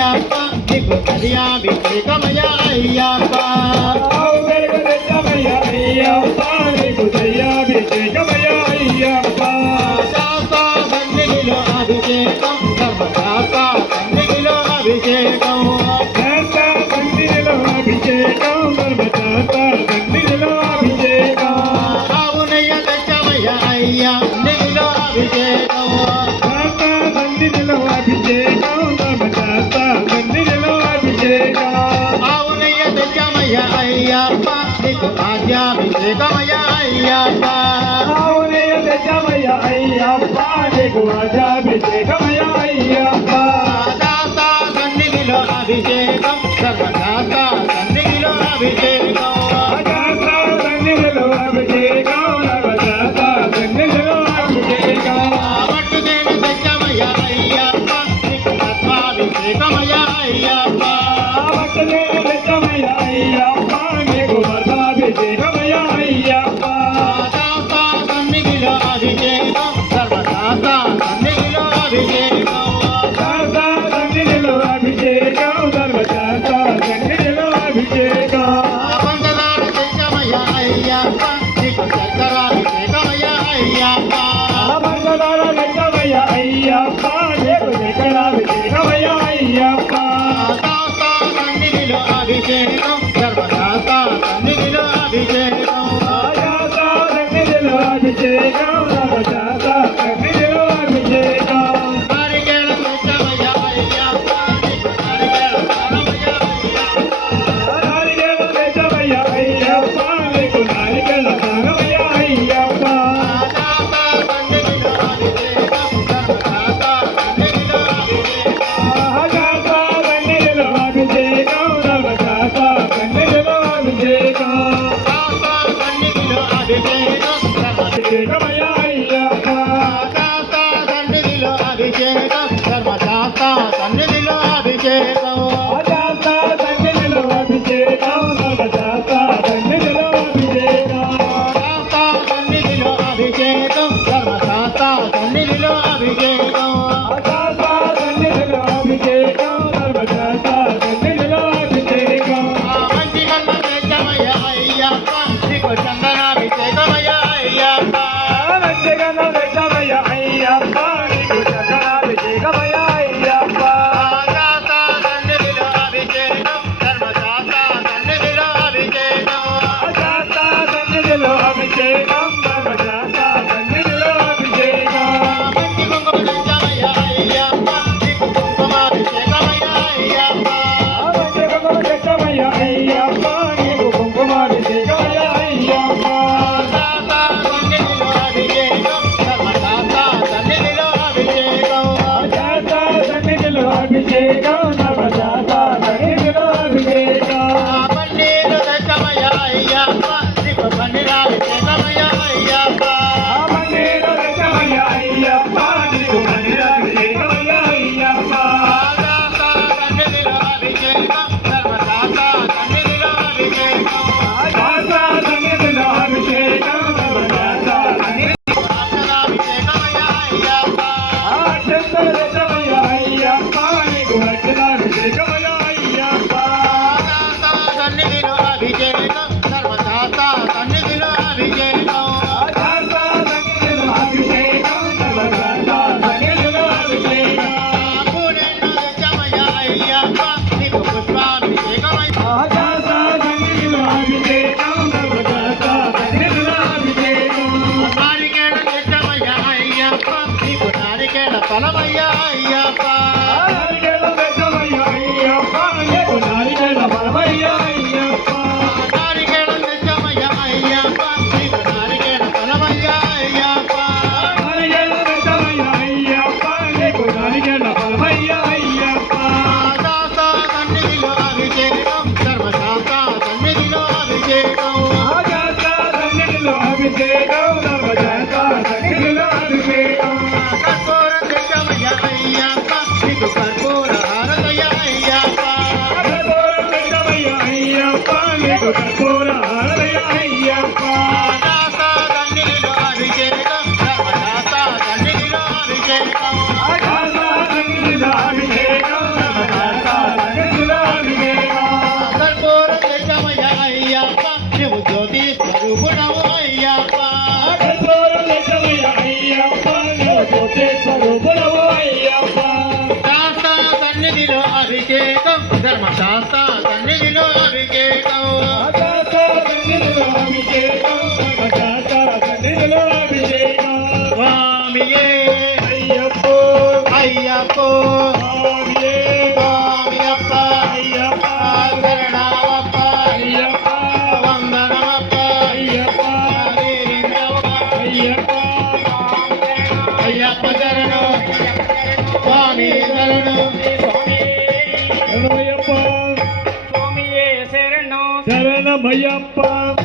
అయ్యప్ప నీకు Kaliya విపరీతమయ Ayyappa Hey, hey, hey. 哎。శ్రీరామయ్య. ధర్మశాస్త్ర సన్నిధిలో అభిషేకం స్వామియే అయ్యప్పో అయ్యప్పో అయ్యప్ప చరణం స్వామి చరణం Yama Yapa.